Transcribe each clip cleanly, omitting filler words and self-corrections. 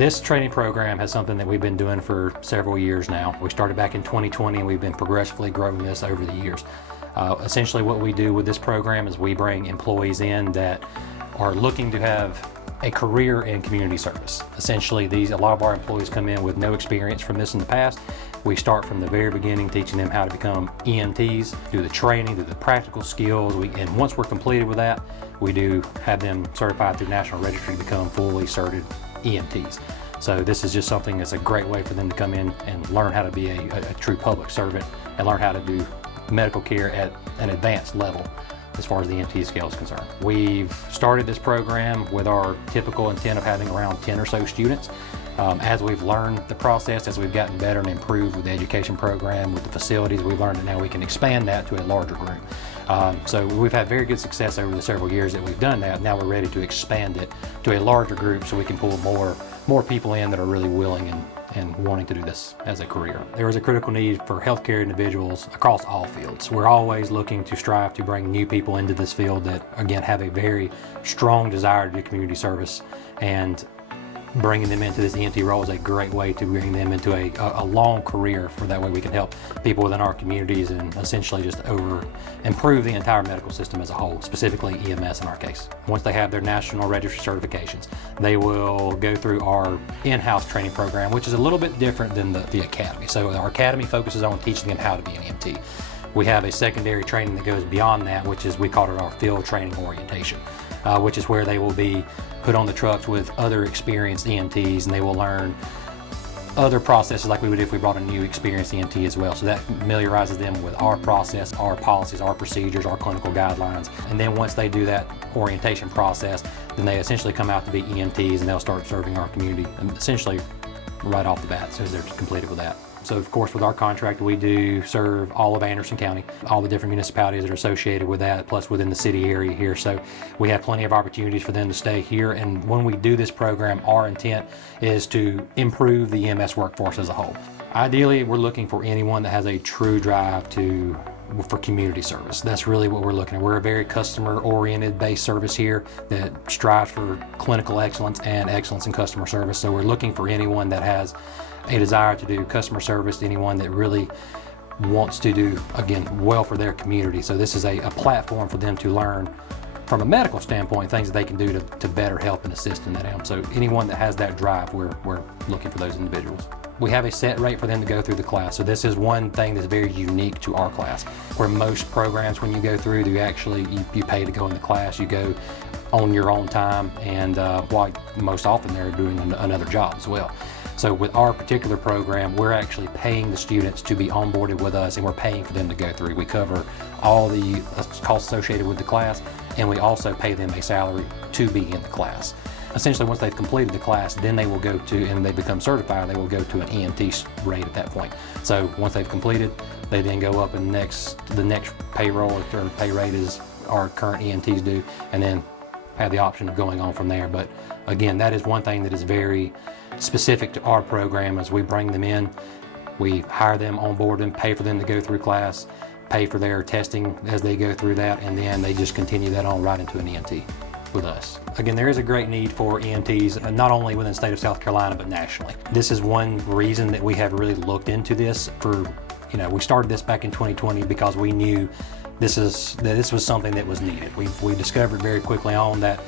This training program has something that we've been doing for several years now. We started back in 2020 and we've been progressively growing this over the years. Essentially what we do with this program is we bring employees in that are looking to have a career in community service. Essentially, a lot of our employees come in with no experience from this in the past. We start from the very beginning, teaching them how to become EMTs, do the training, do the practical skills, and once we're completed with that, we do have them certified through National Registry to become fully certified EMTs. So this is just something that's a great way for them to come in and learn how to be a true public servant and learn how to do medical care at an advanced level as far as the EMT scale is concerned. We've started this program with our typical intent of having around 10 or so students. As we've learned the process, as we've gotten better and improved with the education program, with the facilities, we've learned that now we can expand that to a larger group. So we've had very good success over the several years that we've done that. Now we're ready to expand it to a larger group so we can pull more people in that are really willing and wanting to do this as a career. There is a critical need for healthcare individuals across all fields. We're always looking to strive to bring new people into this field that, again, have a very strong desire to do community service, and bringing them into this EMT role is a great way to bring them into a long career, for that way we can help people within our communities and essentially just improve the entire medical system as a whole, specifically EMS in our case. Once they have their National Registry certifications, they will go through our in-house training program, which is a little bit different than the academy. So our academy focuses on teaching them how to be an EMT. We have a secondary training that goes beyond that, which is, we call it our field training orientation, which is where they will be put on the trucks with other experienced EMTs, and they will learn other processes like we would if we brought a new experienced EMT as well. So that familiarizes them with our process, our policies, our procedures, our clinical guidelines. And then once they do that orientation process, then they essentially come out to be EMTs and they'll start serving our community essentially right off the bat as soon as they're completed with that. So of course with our contract, we do serve all of Anderson County, all the different municipalities that are associated with that, plus within the city area here. So we have plenty of opportunities for them to stay here. And when we do this program, our intent is to improve the EMS workforce as a whole. Ideally, we're looking for anyone that has a true drive for community service. That's really what we're looking at. We're a very customer-oriented based service here that strives for clinical excellence and excellence in customer service. So we're looking for anyone that has a desire to do customer service, anyone that really wants to do, again, well for their community. So this is a platform for them to learn from a medical standpoint things that they can do to better help and assist in that. So anyone that has that drive, we're looking for those individuals. We have a set rate for them to go through the class. So this is one thing that's very unique to our class, where most programs, when you go through, you pay to go in the class, you go on your own time, and most often they're doing another job as well. So with our particular program, we're actually paying the students to be onboarded with us, and we're paying for them to go through. We cover all the costs associated with the class, and we also pay them a salary to be in the class. Essentially, once they've completed the class, then they will go to, and they become certified, they will go to an EMT rate at that point. So once they've completed, they then go up, and the next payroll or pay rate is our current EMTs do, and then have the option of going on from there. But again, that is one thing that is very specific to our program. As we bring them in, we hire them, onboard them, pay for them to go through class, pay for their testing as they go through that, and then they just continue that on right into an EMT with us. Again, there is a great need for EMTs, not only within the state of South Carolina, but nationally. This is one reason that we have really looked into this. We started this back in 2020 because we knew this was something that was needed. We discovered very quickly on that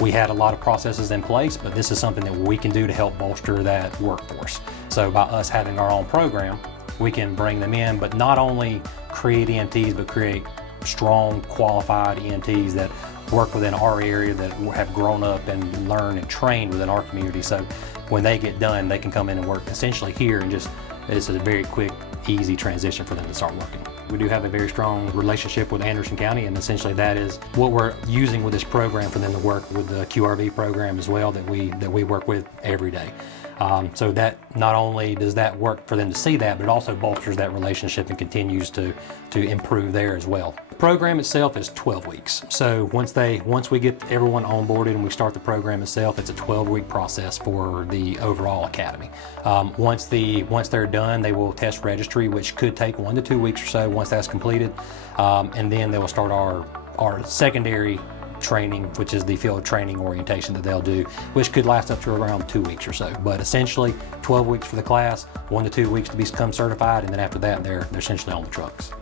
we had a lot of processes in place, but this is something that we can do to help bolster that workforce. So by us having our own program, we can bring them in, but not only create EMTs, but create strong, qualified EMTs that work within our area, that have grown up and learned and trained within our community. So when they get done, they can come in and work essentially here, and this is a very quick, easy transition for them to start working. We do have a very strong relationship with Anderson County, and essentially that is what we're using with this program for them to work with the QRV program as well that we work with every day. So that not only does that work for them to see that, but it also bolsters that relationship and continues to improve there as well. The program itself is 12 weeks. So once we get everyone onboarded and we start the program itself, it's a 12-week process for the overall academy. Once they're done, they will test registry, which could take 1 to 2 weeks or so once that's completed. And then they will start our secondary training, which is the field training orientation that they'll do, which could last up to around 2 weeks or so. But essentially 12 weeks for the class, 1 to 2 weeks to become certified, and then after that they're essentially on the trucks.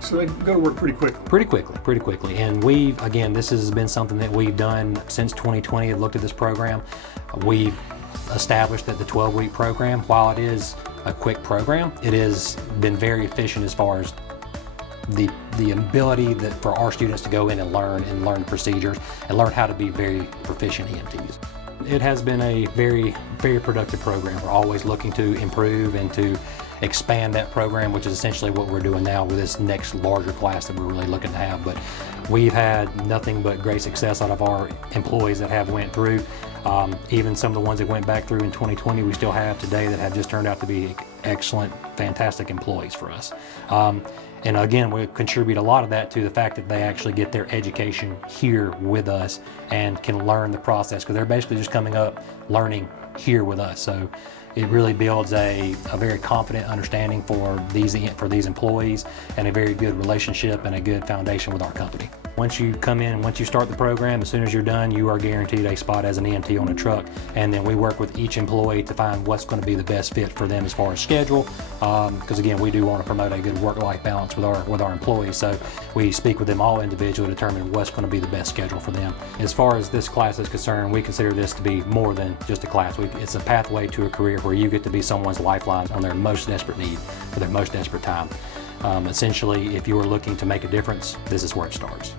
So they go to work pretty quickly. Pretty quickly. And again, this has been something that we've done since 2020, looked at this program. We've established that the 12-week program, while it is a quick program, it has been very efficient as far as the ability that for our students to go in and learn the procedures and learn how to be very proficient EMTs. It has been a very, very productive program. We're always looking to improve and to expand that program, which is essentially what we're doing now with this next larger class that we're really looking to have. But we've had nothing but great success out of our employees that have went through. Even some of the ones that went back through in 2020, we still have today that have just turned out to be excellent, fantastic employees for us. And again, we contribute a lot of that to the fact that they actually get their education here with us and can learn the process, because they're basically just coming up learning here with us. So it really builds a very confident understanding for these employees and a very good relationship and a good foundation with our company. Once you come in and once you start the program, as soon as you're done, you are guaranteed a spot as an EMT on a truck. And then we work with each employee to find what's going to be the best fit for them as far as schedule. Because again, we do want to promote a good work-life balance with our employees. So we speak with them all individually to determine what's going to be the best schedule for them. As far as this class is concerned, we consider this to be more than just a class. It's a pathway to a career where you get to be someone's lifeline on their most desperate need for their most desperate time. Essentially, if you are looking to make a difference, this is where it starts.